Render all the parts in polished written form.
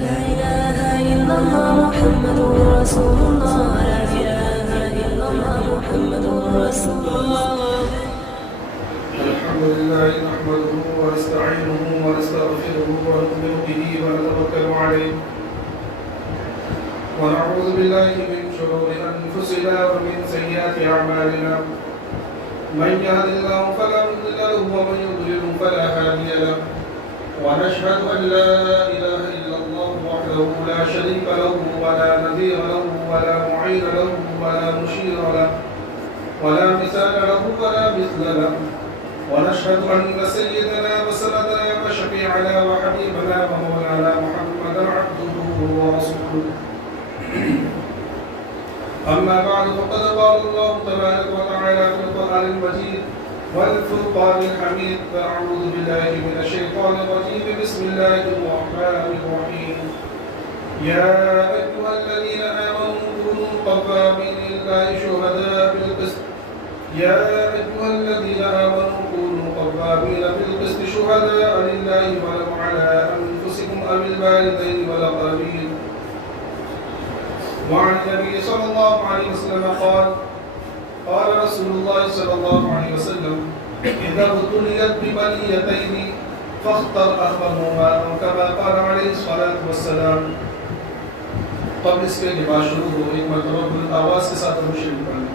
لا إله إلا الله محمد رسول الله. لا إله إلا الله محمد رسول الله. الحمد لله نحمده ونستعينه ونستغفره ونؤمن به ونتوكل عليه ونعوذ بالله من شرور أنفسنا ومن سيئات أعمالنا. من يهد الله فلا مضل له ومن يضلل فلا هادي له. ونشهد أن لا إله إلا الله وحده لا شريك له ولا نذير له ولا معين له ولا مشير له ولا مثال له ولا مثل له. ونشهد أن سيدنا وسندنا وشفيعنا وحبيبنا ومولانا محمدا عبده ورسوله. أما بعد فقد قال الله تبارك وتعالى في القرآن المجيد والفرقان الحميد. فأعوذ بالله من الشيطان الرجيم. بسم الله الرحمن الرحيم. يا أيها الذين آمنوا كونوا قوامين لله شهداء بالقسط. يا أيها الذين آمنوا كونوا قوامين بالقسط شهداء لله ولو على أنفسكم أو الوالدين والأقربين. وعن النبي صلى الله عليه وسلم قال قال رسول الله صلى الله عليه وسلم إذا ابتليت ببليتين فاختر أخبرهما كما قال عليه الصلاة والسلام. قبل اس کے لباس شروع ہو ایک مرتبہ بلند آواز کے ساتھ شریف پڑھیں.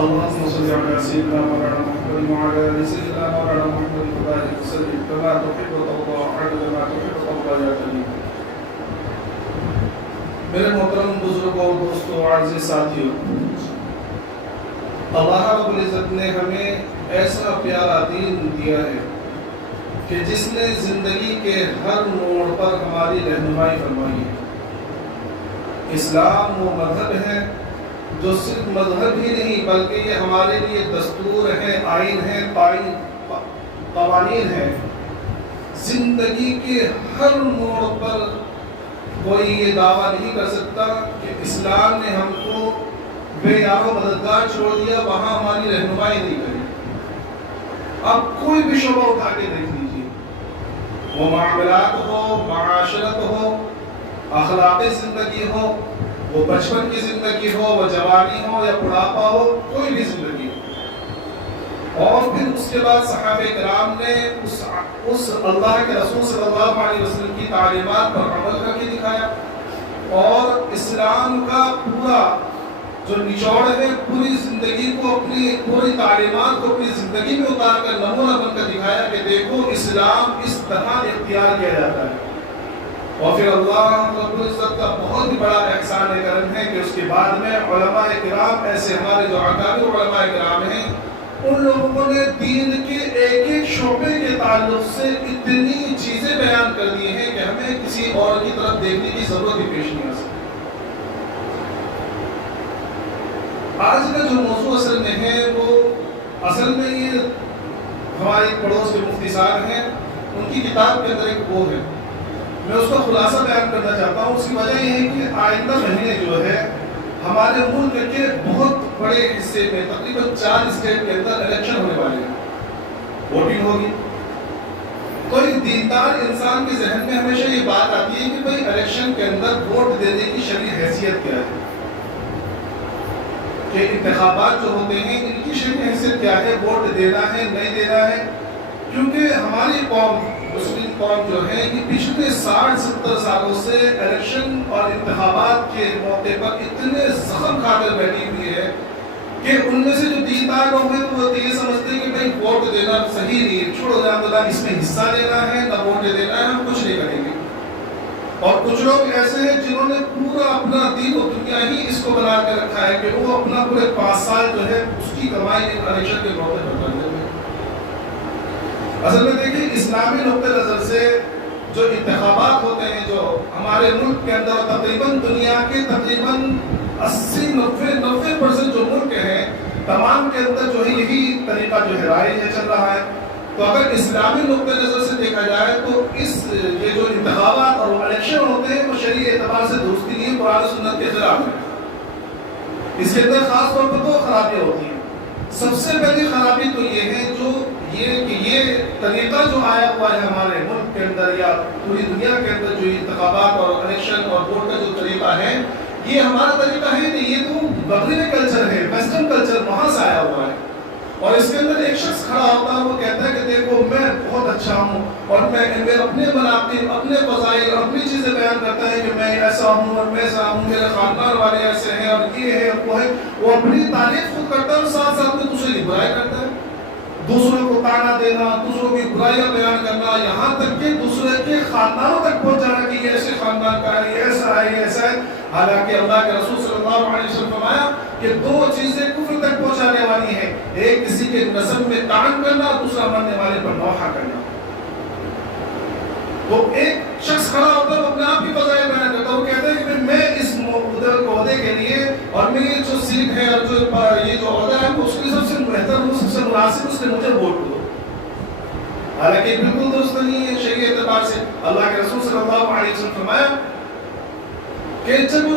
اللهم صل على سيدنا مولانا محمد وعلى آل سيدنا مولانا محمد وبارك وسلم كما تحب وترضى عدد ما تحب وترضى يا كريم. میرے محترم بزرگوں دوستوں عزیز ساتھیوں، اللہ رب العزت نے ہمیں ایسا پیارا دین دیا ہے کہ جس نے زندگی کے ہر موڑ پر ہماری رہنمائی فرمائی ہے. اسلام وہ مذہب ہے جو صرف مذہب ہی نہیں بلکہ یہ ہمارے لیے دستور ہے، آئین ہے، قوانین ہے. زندگی کے ہر موڑ پر کوئی یہ دعویٰ نہیں کر سکتا کہ اسلام نے ہم کو بے یار و مددگار چھوڑ دیا، وہاں ہماری رہنمائی نہیں کری. اب کوئی بھی شعبہ اٹھا کے دیکھ لیجیے، وہ معاملات ہو، معاشرت ہو، اخلاقی زندگی ہو، وہ بچپن کی زندگی ہو، وہ جوانی ہو یا بڑھاپا ہو، کوئی بھی زندگی ہو. اور پھر اس کے بعد صحابہ کرام نے اس اللہ کے رسول صلی اللہ علیہ وسلم کی تعلیمات پر عمل کر کے دکھایا. اور اسلام کا پورا جو نچوڑ ہے پوری زندگی کو، اپنی پوری تعلیمات کو اپنی زندگی میں اتار کر نمونہ بن کر دکھایا کہ دیکھو اسلام اس طرح اختیار کیا جاتا ہے. اور پھر اللہ رب العزت کا بہت ہی بڑا احسان کرم ہے کہ اس کے بعد میں علماء کرام، ایسے ہمارے جو اکابر علماء کرام ہیں، ان لوگوں نے دین کے ایک ایک شعبے کے تعلق سے اتنی چیزیں بیان کر دی ہیں کہ ہمیں کسی اور کی طرف دیکھنے کی ضرورت ہی پیش نہیں آ سکتی. آج کا جو موضوع اصل میں ہے وہ اصل میں یہ ہمارے پڑوس کے مفتی صاحب ہیں، ان کی کتاب کے اندر ایک وہ ہے، میں اس کا خلاصہ بیان کرنا چاہتا ہوں. اس کی وجہ یہ ہے کہ آئندہ مہینے جو ہے ہمارے ملک کے بہت بڑے حصے میں تقریباً 4 اسٹیٹ کے اندر الیکشن ہونے والے ہیں، ووٹنگ ہوگی. تو ایک دیندار انسان کے ذہن میں ہمیشہ یہ بات آتی ہے کہ بھئی الیکشن کے اندر ووٹ دینے کی شرعی حیثیت کیا ہے، کہ انتخابات جو ہوتے ہیں ان کی شرعی حیثیت کیا ہے، ووٹ دینا ہے نہیں دینا ہے. کیونکہ ہماری قوم، مسلم قوم جو ہے، یہ پچھلے 60-70 سالوں سے الیکشن اور انتخابات کے موقع پر اتنے زخم کھا کر بیٹھی ہوئی ہے کہ ان میں سے جو دیندار لوگ ہیں وہ یہ سمجھتے ہیں کہ بھائی ووٹ دینا صحیح نہیں، چھوڑو جانا، اس میں حصہ لینا ہے نہ ووٹ دینا ہے، ہم کچھ نہیں کریں گے. اور کچھ لوگ ایسے ہیں جنہوں نے پورا اپنا دین و دنیا ہی اس کو بنا کے رکھا ہے کہ وہ اپنا پورے 5 سال جو ہے اس کی کمائی الیکشن کے موقع پر کر دیتے ہیں. اصل میں دیکھیں اسلامی نقطہ نظر سے جو انتخابات ہوتے ہیں جو ہمارے ملک کے اندر تقریباً دنیا کے تقریباً 80-90% جو ملک ہیں تمام کے اندر جو ہے یہی طریقہ جو ہے رائج ہے چل رہا ہے. تو اگر اسلامی نقطہ نظر سے دیکھا جائے تو یہ جو انتخابات اور الیکشن ہوتے ہیں وہ شرعی اعتبار سے درستی نہیں، قرآن و سنت کے خلاف ہے. اس کے اندر خاص طور پر 2 خرابیاں ہوتی ہیں. سب سے پہلی خرابی تو یہ ہے کہ یہ طریقہ جو آیا ہوا ہے ہمارے ملک کے اندر یا پوری دنیا کے اندر جو انتخابات اور الیکشن اور ووٹ کا جو طریقہ ہے یہ ہمارا طریقہ ہے نہیں، یہ تو مغربی کلچر ہے، ویسٹرن کلچر وہاں سے آیا ہوا ہے. اور اس کے اندر ایک شخص کھڑا ہوتا ہے، وہ کہتا ہے کہ دیکھو میں بہت اچھا ہوں اور میں اپنے مناقب اپنے فضائل اپنی چیزیں بیان کرتا ہے کہ میں ایسا ہوں اور میں ایسا ہوں، میرے خاندان والے ایسے ہیں اور یہ ہے اور وہ ہے. وہ اپنی تعریف خود کرتا ہے اور ساتھ ساتھ میں دوسرے کی برائی کرتا ہے، دوسروں کو تانا دینا، دوسروں کی برائیاں بیان کرنا، یہاں تک کہ دوسرے کے خاندانوں تک پہنچ جانا کہ یہ ایسے خاندان کا ہے، یہ ایسا ہے، یہ ایسا ہے. حالانکہ اللہ کے رسول صلی اللہ علیہ وسلم فرمایا کہ دو چیزیں کفر تک پہنچانے والی ہیں، ایک کسی کے نسب میں طعن کرنا، دوسرا مرنے والے پر نوحہ کرنا. تو ایک شخص کھڑا ہوتا ہے، وہ اپنے آپ کی فضائل بیان کرتا ہے، وہ کہتا ہے کہ میں اس عہدے کے لیے اور میری جو سیٹ ہے اور جو یہ جو عہدہ ہے اس کی سب سے بہتر ہوں، سب سے مناسب، اس نے مجھے ووٹ دو. حالانکہ بالکل درست نہیں ہے شریعت اعتبار سے. اللہ کے رسول صلی اللہ علیہ وسلم فرمایا کہ جب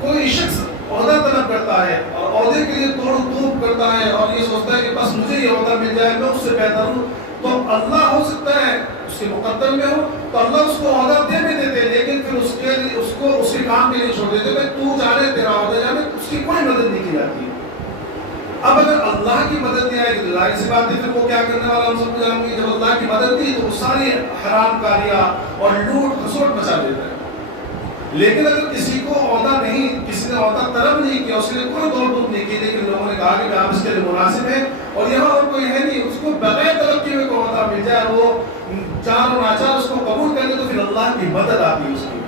کوئی شخص عہدہ طلب کرتا ہے اور عہدے کے لیے توڑ توپ کرتا ہے اور یہ سوچتا ہے کہ بس مجھے یہ عہدہ مل جائے، میں اس سے بہتر ہوں، تو اللہ ہو سکتا ہے اس کے مقدر میں ہو تو اللہ اس کو عہدہ دے بھی دیتے، لیکن پھر اس کو اس کے کام کے لیے چھوڑ دیتے، بھائی تو جانے تیرا عہدہ جانے، اس کی کوئی مدد نہیں کی جاتی. اب اگر اللہ کی مدد نہیں آئے گی تو ظاہر سی بات ہے پھر وہ کیا کرنے والا ہم سب کو جانیں گے. جب اللہ کی مدد دی تو وہ ساری حرام کاریاں اور لوٹ کھسوٹ مچا دیتا ہے. لیکن اگر کسی کو عہدہ نہیں، کسی نے عہدہ طلب نہیں کیا، اس کے لیے کوئی دوڑ دھوپ نہیں کی، لیکن لوگوں نے کہا کہ آپ اس کے لیے مناسب ہیں اور یہاں اور کوئی ہے نہیں، اس کو بغیر طلب کیے ہوئے کو عہدہ مل جائے اور وہ چار و ناچار اس کو قبول کر لے تو پھر اللہ کی مدد آتی ہے اس کی.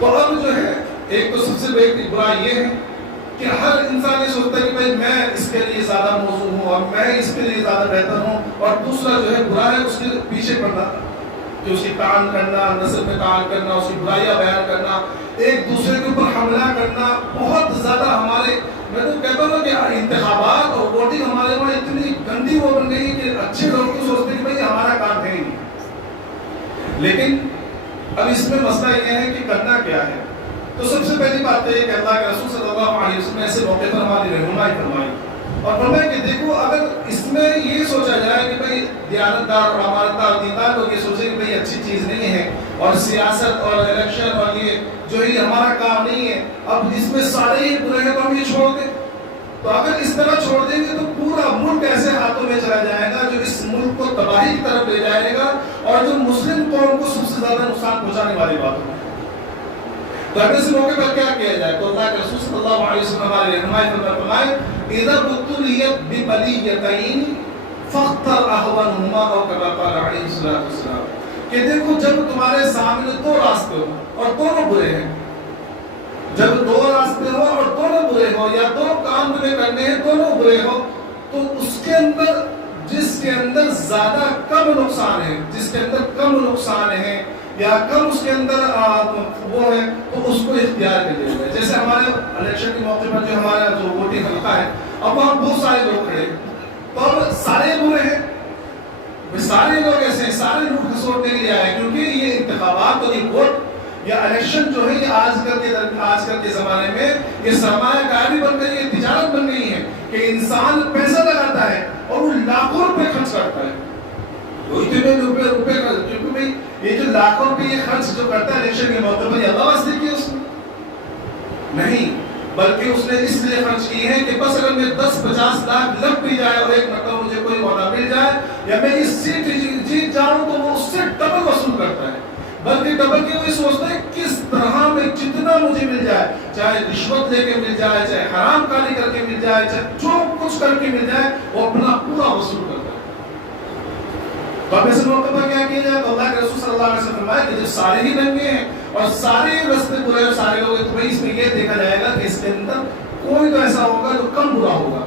تو اب جو ہے ایک تو سب سے بڑی برائی یہ ہے کہ ہر انسان یہ سوچتا ہے کہ بھائی میں اس کے لیے زیادہ موزوں ہوں اور میں اس کے لیے زیادہ بہتر ہوں، اور دوسرا جو ہے برا ہے اس کے پیچھے پڑنا، کہ اس کی طعن کرنا، نسل میں طعن کرنا، اس کی برائیاں بیان کرنا، ایک دوسرے کے اوپر حملہ کرنا. بہت زیادہ ہمارے، میں تو کہتا ہوں کہ انتخابات اور ووٹنگ ہمارے وہاں اتنی گندی وہ بن گئی کہ اچھے لوگ تو سوچتے ہیں کہ بھائی ہمارا کام ہے ہی نہیں. لیکن اب اس میں مسئلہ یہ ہے کہ کرنا کیا ہے. تو سب سے پہلی بات تو یہ کہ اللہ کے رسول صلی اللہ علیہ وسلم نے ایسے موقع پر ہماری رہنمائی فرمائی اور فرمایا کہ دیکھو اگر اس میں یہ سوچا جائے کہ بھائی دیانتدار اور امانتدار دیندار لوگ یہ سوچیں کہ بھائی اچھی چیز نہیں ہے اور سیاست اور الیکشن اور یہ جو ہے ہمارا کام نہیں ہے، اب اس میں سارے ہی برے ہیں تو ہم یہ چھوڑ دیں. تو اگر اس طرح چھوڑ دیں گے تو پورا ملک ایسے ہاتھوں میں چلا جائے گا جو اس ملک کو تباہی کی طرف لے جائے گا اور جو مسلم قوم کو سب سے زیادہ نقصان پہنچانے والی بات ہے. تو اگر اس موقع پر کیا کیا جائے تو اللہ کے رسول صلی اللہ علیہ وسلم ہمارے رہنمائی فرمائے اذا ابتلیت ببلیتین فاختر احونہما او کما قال علیہ الصلوۃ والسلام، کہ دیکھو جب تمہارے سامنے دو راستے ہو اور دونوں برے ہیں، جب دو راستے ہو اور دونوں برے ہو یا دو کام تمہیں کرنے ہیں دونوں برے ہو، تو اس کے اندر جس کے اندر زیادہ کم نقصان ہے، جس کے اندر کم نقصان ہے یا کم اس کے اندر وہ ہے تو اس کو اختیار کر لیا جائے. جیسے ہمارے الیکشن کے موقع پر جو ہمارا جو ووٹنگ حلقہ ہے، اب وہاں بہت سارے لوگ کھڑے تو اب سارے برے ہیں، سارے لوگ ایسے ہیں، سارے لوگ کھسوٹنے کے لیے آئے، کیونکہ یہ انتخابات اور یہ ووٹ یا الیکشن جو ہے یہ آج کل کے زمانے میں یہ سرمایہ کاری بن گئی ہے، تجارت بن گئی ہے کہ انسان پیسہ لگاتا ہے اور وہ لاکھوں روپے خرچ کرتا ہے. اتنے روپے کیونکہ بھائی یہ جو لاکھوں روپے یہ خرچ جو کرتا ہے الیکشن کے موقع پر، یہ اللہ واسطے کیا اس نے نہیں، بلکہ اس نے اس لیے خرچ کی ہے کہ بس اگر میں 10-50 لاکھ لگ بھی جائے اور ایک مرتبہ مجھے کوئی عہدہ مل جائے یا میں اس سیٹ جیت جاؤں تو وہ اس سے ڈبل وصول کرتا ہے، بلکہ ڈبل کی وہ سوچتا ہے کس طرح میں جتنا مجھے مل جائے، چاہے رشوت لے کے مل جائے، چاہے حرام کاری کر کے مل جائے، چاہے جو کچھ کر کے مل جائے وہ اپنا پورا وصول کرتا ہے. تو اب ایسے موقع پر کیا کیا جائے تو اللہ کے رسول صلی اللہ علیہ وسلم فرمایا کہ جب سارے ہی ننگے ہیں اور سارے رستے برے اور سارے لوگ ہیں تو بھائی اس میں یہ دیکھا جائے گا کہ اس کے اندر کوئی تو ایسا ہوگا جو کم برا ہوگا.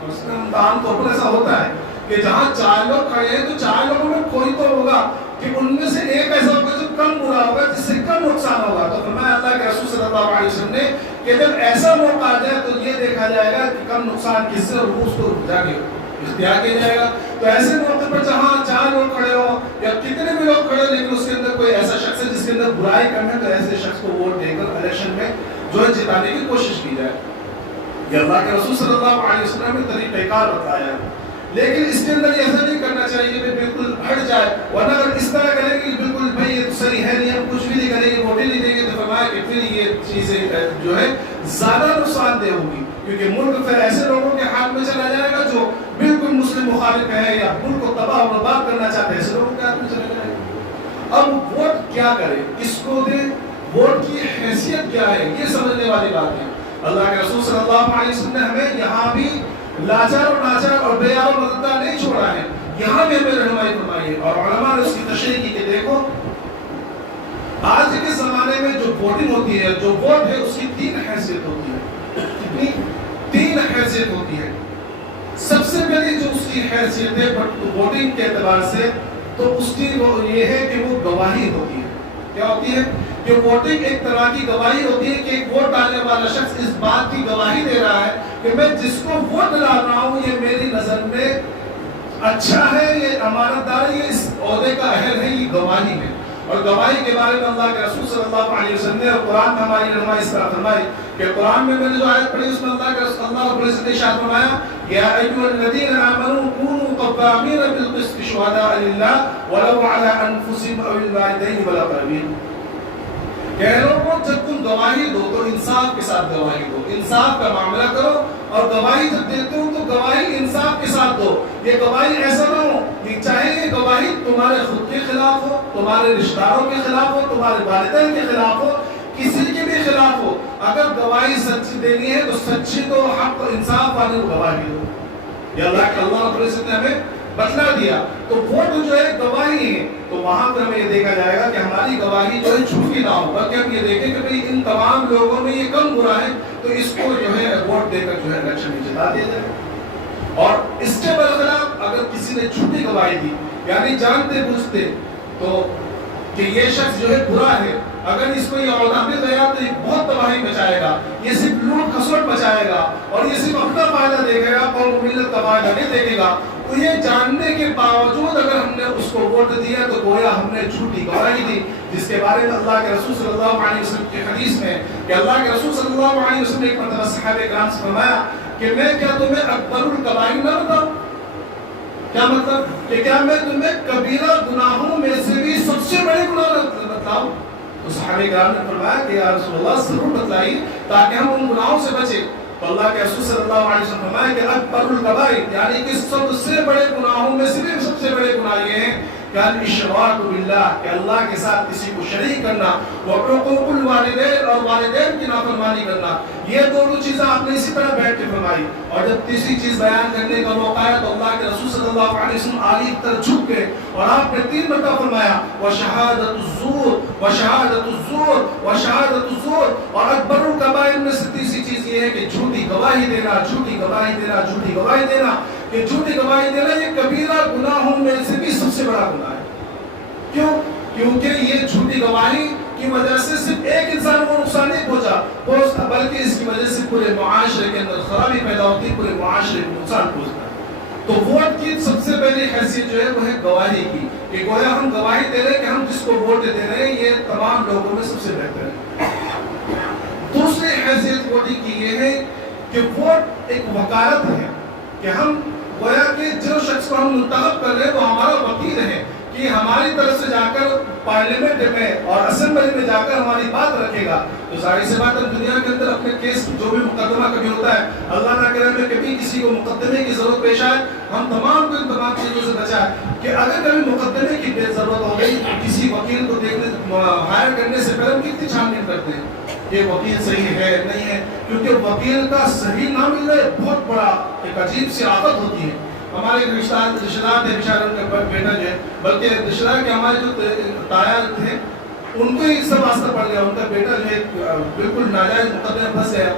اور اس میں عام طور پر ایسا ہوتا ہے کہ جہاں 4 لوگ کھڑے ہیں تو 4 لوگوں میں کوئی تو ہوگا کہ ان میں سے ایک ایسا ہوگا جو کم برا ہوگا، جس سے کم نقصان ہوگا. تو فرمایا اللہ کے رسول صلی اللہ علیہ وسلم نے کہ جب ایسا موقع آ جائے تو یہ دیکھا جائے گا کہ کم نقصان کس سے اور اس کو جا کے اختیار کیا جائے گا. تو ایسے موقع پر جہاں 4 لوگ کھڑے ہو یا کتنے بھی لوگ کھڑے لیکن اس کے اندر کوئی ایسا شخص ہے جس کے اندر برائی کم ہے، تو ایسے شخص کو ووٹ دے کر الیکشن میں جو ہے جتانے کی کوشش کی جائے. یہ اللہ کے رسول صلی اللہ علیہ وسلم نے طریقہ کار بتایا ہے، لیکن اس کے اندر ایسا نہیں کرنا چاہیے کہ بالکل ہٹ جائے، ورنہ اگر اس طرح کا کیونکہ ملک پھر ایسے لوگوں کے ہاتھ میں چلا جائے گا جو بالکل مسلم مخالف ہے یا ملک کو تباہ و برباد کرنا چاہتے ہیں، ایسے لوگوں کے ہاتھ میں چلا جائے گا۔ اب ووٹ کیا کرے، کس کو دے، ووٹ کی حیثیت کیا ہے، یہ سمجھنے والی بات ہے۔ اللہ کے رسول صلی اللہ علیہ وسلم نے ہمیں یہاں بھی لاچار اور ناچار اور بے یار و مددگار نہیں چھوڑا ہے، یہاں بھی ہمیں رہنمائی فرمائی ہے، اور علماء نے اس کی تشریح کی کہ دیکھو آج کے زمانے میں جو ووٹنگ ہوتی ہے، جو ووٹ ہے، اس کی 3 حیثیت ہوتی ہے۔ کتنی؟ 3 حیثیت ہوتی ہے۔ سب سے پہلی جو اس کی حیثیت ہے ووٹنگ کے اعتبار سے، تو اس کی وہ یہ ہے کہ وہ گواہی ہوتی ہے۔ کیا ہوتی ہے؟ کہ ووٹنگ ایک طرح کی گواہی ہوتی ہے کہ ایک ووٹ ڈالنے والا شخص اس بات کی گواہی دے رہا ہے کہ میں جس کو ووٹ ڈال رہا ہوں یہ میری نظر میں اچھا ہے، یہ امانت دار ہے، یہ اس عہدے کا اہل ہے، یہ گواہی ہے۔ اور گواہی کے بارے میں اللہ کے رسول صلی اللہ علیہ وسلم نے قرآن میں ہماری رہنمائی اس طرح فرمائی کہ قرآن میں نے جو آیت پڑھی اس میں اللہ کے رسول اللہ علیہ وسلم نے ارشاد فرمایا یا ایھا الذین آمنوا کونوا قوامین بالقسط شہداء للہ ولو علی انفسہم او الوالدین والاقربین۔ کہہ لوگوں جب تم گواہی دو تو انصاف کے ساتھ گواہی دو، انصاف کا معاملہ کرو، اور گواہی جب دیتے ہو تو گواہی انصاف کے ساتھ دو۔ یہ گواہی ایسا نہ ہو کہ چاہے یہ گواہی تمہارے خود کے خلاف ہو، تمہارے رشتہ داروں کے خلاف ہو، تمہارے والدین کے خلاف ہو، کسی کے بھی خلاف ہو، اگر گواہی سچی دینی ہے تو سچی دو، حق و انصاف والے کو گواہی دو۔ یہ اللہ رب العزت نے ہمیں بتلا دیا۔ تو ووٹ جو ہے گواہی ہے، تو وہاں پر ہمیں یہ دیکھا جائے گا کہ ہماری گواہی جو ہے جھوٹی نہ ہو، بلکہ ہم یہ دیکھیں کہ بھئی ان تمام لوگوں میں یہ کم برا ہے تو اس کو جو ہے ووٹ دے کر جو ہے الیکشن میں جتا دیا جائے۔ اور اس کے برخلاف اگر کسی نے جھوٹی گواہی دی، یعنی جانتے بوجھتے تو کہ یہ شخص جو ہے برا ہے، اگر اس کو یہ عہدہ مل گیا تو یہ بہت تباہی مچائے گا، یہ صرف لوٹ کھسوٹ مچائے گا، اور یہ صرف اپنا فائدہ دیکھے گا، قوم ملت کا فائدہ نہیں دیکھے گا، تو یہ جاننے کے باوجود اگر ہم نے اس کو ووٹ دیا تو گویا ہم نے جھوٹی گواہی دی، جس کے بارے میں اللہ کے رسول صلی اللہ علیہ وسلم کی حدیث میں کہ اللہ کے رسول صلی اللہ علیہ وسلم نے ایک مرتبہ صحابہ کرام سے فرمایا کہ میں کیا تمہیں اکبر الکبائر نہ بتاؤں؟ کیا مطلب کہ کیا میں تمہیں کبیرہ گناہوں میں سے بھی سب سے بڑے گناہ بتلاؤں؟ تو صحابہ کرام نے فرمایا کہ یا رسول اللہ ضرور بتلائیے تاکہ ہم ان گناہوں سے بچیں۔ تو اللہ کے رسول صلی اللہ علیہ وسلم فرمایا کہ اکبر الکبائر یعنی کہ سب سے بڑے گناہوں میں سے بھی سب سے بڑے گناہ یہ ہیں کہ الاشراک باللہ، کہ اللہ کے ساتھ کسی کو شریک کرنا، وعقوق الوالدین اور والدین کی نافرمانی کرنا۔ یہ دونوں چیزیں آپ نے اسی طرح بیٹھ کے فرمائی، اور جب تیسری چیز بیان کرنے کا موقع ہے تو اللہ کے رسول صلی اللہ علیہ وسلم عالی کی طرف جھک گئے اور آپ نے 3 مرتبہ فرمایا وشہادۃ الزور وشہادۃ الزور وشہادۃ الزور، اور اکبر الکبائر میں سے تیسری چیز یہ ہے کہ جھوٹی گواہی دینا، جھوٹی گواہی دینا، جھوٹی گواہی دینا۔ کہ جھوٹی گواہی دینا یہ کبیرہ گناہوں میں سے بھی سب سے بڑا گناہ ہے۔ کیوں؟ کیونکہ یہ جھوٹی گواہی کی وجہ سے صرف ایک انسان کو نقصان نہیں پہنچا، بلکہ اس کی وجہ سے پورے معاشرے کے اندر خرابی پیدا ہوتی ہے، پورے معاشرے کو نقصان پہنچتا ہے۔ تو ووٹ کی سب سے پہلی حیثیت جو ہے وہ ہے گواہی کی، کہ گویا ہم گواہی دے رہے ہیں کہ ہم جس کو ووٹ دے رہے ہیں یہ تمام لوگوں میں سب سے بہتر ہے۔ دوسری حیثیت ووٹنگ کی یہ ہے کہ ووٹ ایک وکالت ہے، کہ ہم گویا کہ جو شخص کو ہم منتخب کر رہے ہیں وہ ہمارا وکیل ہے، کہ ہماری طرف سے جا کر پارلیمنٹ میں اور اسمبلی میں جا کر ہماری بات رکھے گا۔ تو ظاہر سی بات ہے دنیا کے اندر اپنے کیس جو بھی مقدمہ کبھی ہوتا ہے، اللہ نہ کرے میں کبھی کسی کو مقدمے کی ضرورت پیش آئے، ہم تمام کو ان تمام چیزوں سے بچائیں کہ اگر کبھی مقدمے کی ضرورت ہو گئی کسی وکیل کو دیکھنے ہائر کرنے سے پہلے ہم کتنی چھان بین کرتے ہیں یہ وکیل صحیح ہے نہیں ہے، کیونکہ وکیل کا صحیح نہ ملنا بہت بڑا ایک عجیب سی آفت ہوتی ہے۔ ہمارے رشتہ دار تھے بیچارے ان کا بیٹا جو ہے، بلکہ رشتہ دار کے ہمارے جو تایا تھے ان کو ہی سب واسطہ پڑ گیا، ان کا بیٹا جو ہے بالکل ناجائز مقدمے میں پھنس گیا،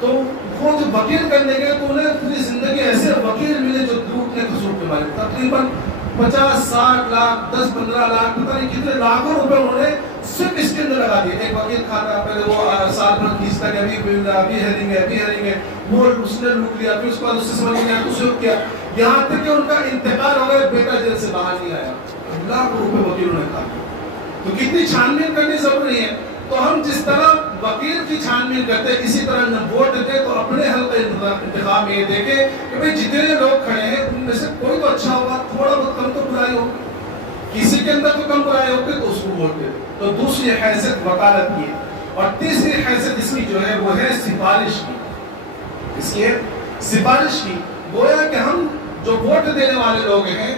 تو وہ جو وکیل کرنے گئے تو انہیں پوری زندگی ایسے وکیل ملے جو لوٹ نے کھسوٹ کے مارے، تقریباً 50-60 لاکھ 10-15 لاکھ پتہ نہیں کتنے لاکھوں روپے انہوں نے صرف اس کے اندر لگا دیے۔ ایک وکیل کھاتا پہلے وہ سال بھر کھینچتا کہ ابھی ہیرنگ ہے، وہ اس نے لوٹ لیا، پھر اس کے بعد اس سے سمجھ نہیں آیا تو سوٹ کیا، یہاں تک کہ ان کا انتقال ہو گیا، بیٹا جیل سے باہر نہیں آیا، لاکھوں روپے وکیلوں نے کھا لیا۔ تو کتنی چھان بین کرنی ضروری ہے۔ تو ہم جس طرح وکیل کی چھان بین کرتے ہیں اسی طرح جب ووٹ دیتے تو اپنے حلقہ انتخاب میں یہ دیکھیں کہ بھئی جتنے لوگ کھڑے ہیں ان میں سے کوئی تو اچھا ہوگا، تھوڑا بہت کم تو برائی ہوگی، کسی کے اندر تو کم برائی ہوگی تو اس کو ووٹ دے۔ تو دوسری حیثیت وکالت کی ہے، اور تیسری حیثیت اس کی جو ہے وہ ہے سفارش کی، اس لیے سفارش کی گویا کہ ہم جو ووٹ دینے والے لوگ ہیں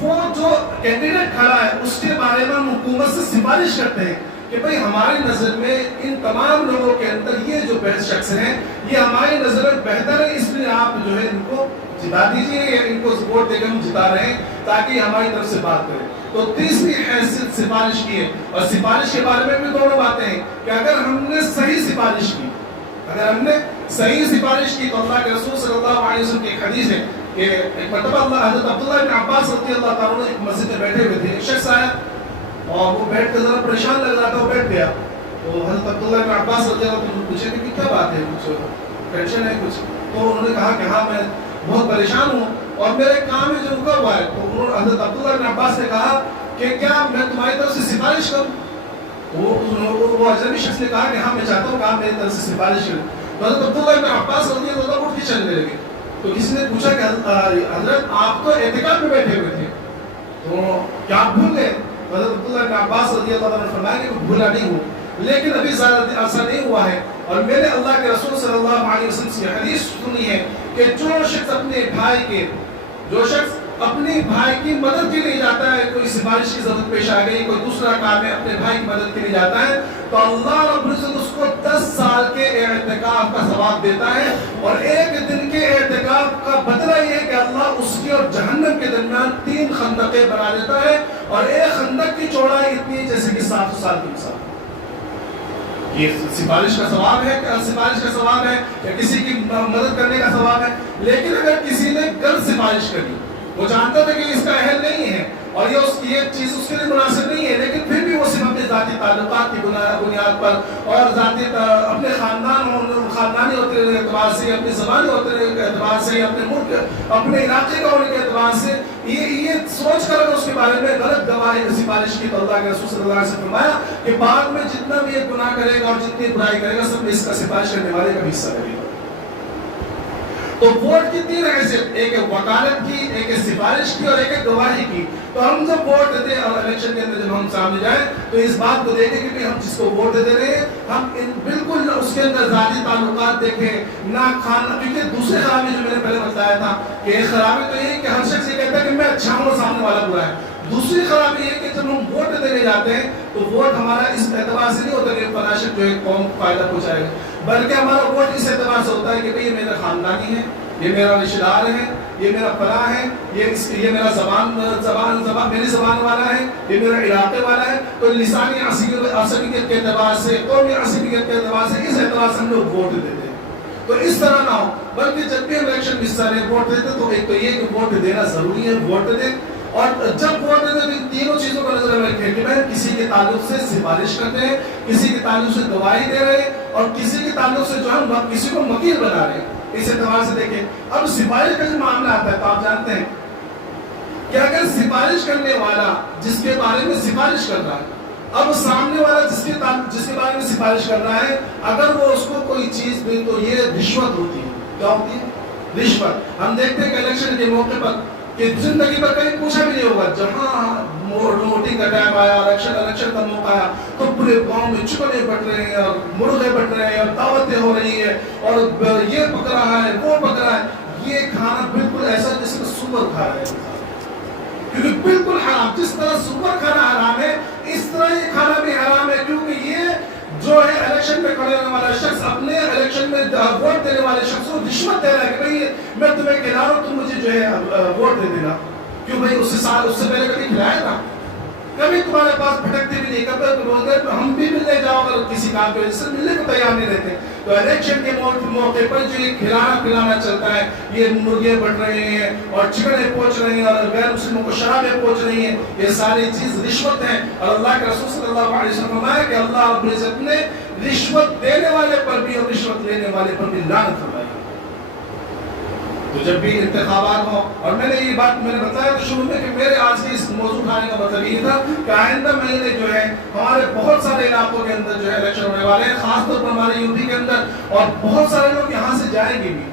وہ جو کینڈیڈیٹ کھڑا ہے اس کے بارے میں ہم حکومت سے سفارش کرتے ہیں کہ بھئی ہماری نظر میں ان تمام لوگوں کے اندر یہ جو بہتر شخص ہیں یہ ہماری نظر میں بہتر ہے، اس لیے آپ جو ہے ان کو جتا دیجئے یا ان کو ووٹ دے کے ہم جتا رہے ہیں تاکہ ہماری طرف سے بات کریں۔ تو تیسری حیثیت سفارش کی ہے، اور سفارش کے بارے میں بھی دونوں باتیں ہیں کہ اگر ہم نے صحیح سفارش کی، اگر ہم نے صحیح سفارش کی تو اللہ کے رسول صلی اللہ علیہ وسلم کی ایک حدیث ہے کہ ایک مرتبہ حضرت عبداللہ بن عباس رضی اللہ تعالیٰ عنہ ایک مسجد میں بیٹھے ہوئے تھے، ایک شخص آیا اور وہ بیٹھ کے ذرا پریشان لگ رہا تھا، وہ بیٹھ گیا۔ تو حضرت عبداللہ بن عباس رضی اللہ عنہ پوچھے کہ کیا بات ہے، کچھ ٹینشن ہے کچھ؟ تو انہوں نے کہا کہ ہاں میں بہت پریشان ہوں اور میرے کام میں جو رکا ہوا ہے۔ تو حضرت عبداللہ بن عباس نے کہا کہ کیا میں تمہاری طرف سے سفارش کروں؟ وہ اجنبی شخص نے کہا کہ ہاں میں چاہتا ہوں کہ آپ میری طرف سے سفارش کریں۔ حضرت عبداللہ بن عباس رضی اللہ عنہ اٹھ کے چلنے لگے۔ تو کسی نے پوچھا کہ حضرت آپ تو اعتکاف میں بیٹھے ہوئے تھے، تو کیا آپ بھول گئے؟ حضرت عبداللہ بن عباس رضی اللہ عنہ نے فرمایا کہ میں بھولا نہیں ہوں، لیکن ابھی زیادہ عرصہ نہیں ہوا ہے اور میں نے اللہ کے رسول صلی اللہ علیہ وسلم سے حدیث سنی ہے کہ جو شخص اپنے بھائی کی مدد کے لیے جاتا ہے، کوئی سفارش کی ضرورت پیش آ گئی، کوئی دوسرا کام ہے، اپنے بھائی کی مدد کے لیے جاتا ہے تو اللہ رب العزت اس کو 10 سال کے اعتکاف کا ثواب دیتا ہے، اور ایک دن کے اعتکاف کا بدلہ یہ ہے کہ اللہ اس کی اور جہنم کے درمیان 3 خندقیں بنا دیتا ہے، اور ایک خندق کی چوڑائی اتنی ہے جیسے کہ 700 سال کی مثال۔ یہ سفارش کا ثواب ہے، سفارش کا ثواب ہے یا کسی کی مدد کرنے کا ثواب ہے۔ لیکن اگر کسی نے غلط سفارش کری، وہ جانتا تھا کہ اس کا اہل نہیں ہے اور یہ چیز اس کے لیے مناسب نہیں ہے، لیکن پھر بھی وہ صرف اپنے ذاتی تعلقات کی بنیاد پر اور ذاتی اپنے خاندانی ہوتے رہنے کے اعتبار سے، اپنی زبانی ہوتے رہنے کے اعتبار سے، اپنے ملک اپنے علاقے کا ہونے کے اعتبار سے یہ سوچ کر اس کے بارے میں غلط گواہی سفارش کی تو اللہ کے رسول صلی اللہ علیہ وسلم نے فرمایا کہ بعد میں جتنا بھی یہ گناہ کرے گا اور جتنی برائی کرے گا سب میں اس کا سفارش کرنے والے کا بھی حصہ رہے گا۔ تو ووٹ کی 3 حیثیت، ایک ہے وکالت کی، ایک ہے سفارش کی اور ایک ہے گواہی کی۔ تو ہم جب ووٹ دیتے ہیں اور الیکشن کے اندر جب ہم سامنے جائیں تو اس بات کو دیکھیں کہ ہم جس کو ووٹ دے رہے ہیں ہم بالکل اس کے اندر ذاتی تعلقات دیکھیں نہ کھانا، کیونکہ دوسرے خرابی جو میں نے پہلے بتایا تھا کہ ایک خرابی تو یہ ہے کہ ہر شخص یہ کہتا ہے کہ میں اچھا ہوں اور سامنے والا برا ہے۔ دوسری خرابی یہ ہے کہ جب ہم ووٹ دینے جاتے ہیں تو ووٹ ہمارا اس اعتبار سے نہیں ہوتا کہ فلاں شخص جو ہے قوم کو فائدہ پہنچائے گا، بلکہ ہمارا ووٹ اس اعتبار سے ہوتا ہے کہ یہ میرا خاندانی ہے، یہ میرا رشتہ دار ہے، یہ میرا فلاں ہے، یہ میرا میری زبان والا ہے، یہ میرا علاقے والا ہے۔ تو لسانی عصبیت کے اعتبار سے، قومی عصبیت کے اعتبار سے، اس اعتبار سے ہم لوگ ووٹ دیتے ہیں۔ تو اس طرح نہ ہو، بلکہ جب بھی ہم الیکشن میں حصہ لیں ووٹ دیتے تو ایک تو یہ کہ ووٹ دینا ضروری ہے، ووٹ دیں، اور جب ووٹ دیتے تو ان تینوں چیزوں کو نظر میں رکھیں کہ میں کسی کے تعلق سے سفارش کرتے ہیں، کسی کے تعلق سے گواہی دے رہے ہیں، اور کسی کے تعلق سے جو ہم کسی کو وکیل بنا رہے ہیں۔ اس اعتبار سے دیکھیں اب سفارش کا جو معاملہ آتا ہے تو آپ جانتے ہیں کہ اگر سفارش کرنے والا جس کے بارے میں سفارش کر رہا ہے، اب سامنے والا جس کے بارے میں سفارش کر رہا ہے اگر وہ اس کو کوئی چیز دے تو یہ رشوت ہوتی ہے۔ کیا ہوتی ہے؟ رشوت۔ ہم دیکھتے ہیں کہ الیکشن کے موقع پر کہ زندگی پر کہیں پوچھا بھی نہیں ہوگا، جہاں ووٹنگ کا ٹائم آیا، الیکشن کا موقع آیا تو پورے گاؤں میں چکنے بٹ رہے ہیں اور مرغے بٹ رہے ہیں اور دعوتیں ہو رہی ہے اور یہ پک رہا ہے وہ پک رہا ہے۔ یہ کھانا بالکل ایسا جیسے کہ سور کھا رہے ہیں، کیونکہ بالکل حرام۔ جس طرح سور کھانا حرام ہے اس طرح یہ کھانا بھی حرام ہے، کیونکہ یہ جو ہے الیکشن میں کھڑے ہونے والا شخص اپنے الیکشن میں ووٹ دینے والے شخص کو رشوت دے رہا ہے کہ بھئی میں تمہیں کھلا رہا ہوں، تم مجھے جو ہے ووٹ دے دینا۔ کیوں بھئی اس سے پہلے کبھی کھلایا تھا؟ کبھی تمہارے پاس بھٹکتے بھی نہیں، کبھی بولتے ہم بھی ملنے جاؤ اگر کسی کام کی وجہ سے ملنے کو تیار نہیں رہتے۔ تو الیکشن کے موقع پر جو یہ کھلانا پلانا چلتا ہے، یہ مرغے بٹ رہے ہیں اور چکنے پہنچ رہے ہیں اور غیر مسلموں کو شرابیں پہنچ رہی ہیں، یہ ساری چیز رشوت ہیں۔ اور اللہ کے رسول صلی اللہ علیہ وسلم نے فرمایا کہ اللہ رب العزت نے رشوت دینے والے پر بھی اور رشوت لینے والے پر بھی لعنت فرمائی۔ تو جب بھی انتخابات ہوں، اور میں نے یہ بات میں نے بتایا تو شروع میں کہ میرے آج کے اس موضوع اٹھانے کا مطلب یہ تھا کہ آئندہ مہینے جو ہے ہمارے بہت سارے علاقوں کے اندر جو ہے الیکشن ہونے والے ہیں، خاص طور پر ہمارے یوپی کے اندر، اور بہت سارے لوگ یہاں سے جائیں گے بھی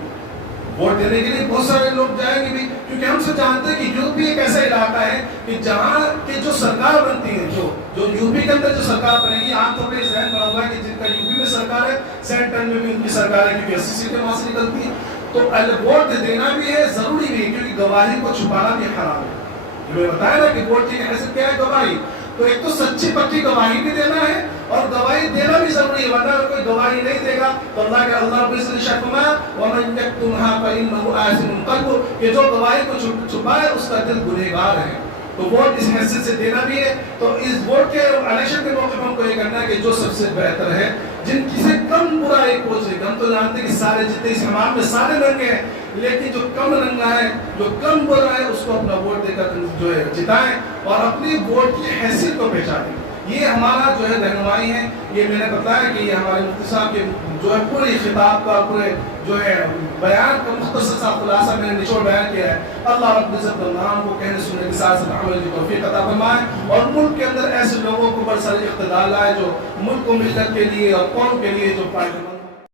ووٹ دینے کے لیے، بہت سارے لوگ جائیں گے بھی، کیونکہ ہم سے جانتے ہیں کہ یوپی ایک ایسا علاقہ ہے کہ جہاں کی جو سرکار بنتی ہے، جو یوپی کے اندر جو سرکار بنے گی، عام طور پہ ذہن بنا ہوا ہے کہ جن کا یوپی میں سرکار ہے سینٹر میں بھی ان کی سرکار ہے، کیونکہ 80 سیٹیں وہاں سے نکلتی ہیں۔ تو ووٹ دینا بھی ہے، ضروری بھی ہے، کیونکہ گواہی کو چھپانا بھی حرام ہے۔ جو میں بتایا نا کہ ووٹ کی حیثیت کیا ہے؟ گواہی۔ تو ایک تو سچی پکی گواہی بھی دینا ہے اور گواہی دینا بھی ضروری ہے، ورنہ اگر کوئی گواہی نہیں دے گا تو اللہ رب العزت نے فرمایا وَمَن يَكْتُمْهَا فَإِنَّهُ آثِمٌ قَلْبُهُ کہ جو گواہی کو چھپائے اس کا دل گنہگار ہے۔ تو ووٹ اس حیثیت سے دینا بھی ہے۔ تو اس ووٹ کے الیکشن کے موقع پر ہم کو یہ کرنا ہے کہ جو سب سے بہتر ہے، جن کی سے کم برا ایک کوچ ہے، ہم تو جانتے ہیں کہ سارے جتنے اس حمام میں سارے رنگے ہیں، لیکن جو کم رنگا ہے، جو کم برا ہے، اس کو اپنا ووٹ دے کر جو ہے جتائیں اور اپنی ووٹ کی حیثیت کو پہچانیں۔ یہ ہمارا جو ہے رہنمائی ہے۔ یہ میں نے بتایا کہ یہ ہمارے مفتی صاحب کے جو ہے پورے خطاب کا، پورے جو ہے بیان کا مختصر سا خلاصہ میں نے نچوڑ بیان کیا ہے۔ اللہ رب العزت اللہ کو کہنے سننے کے ساتھ ساتھ عمل کی توفیق عطا فرمائے اور ملک کے اندر ایسے لوگوں کو برسر اقتدار لائے جو ملک کو ملت کے لیے اور قوم کے لیے جو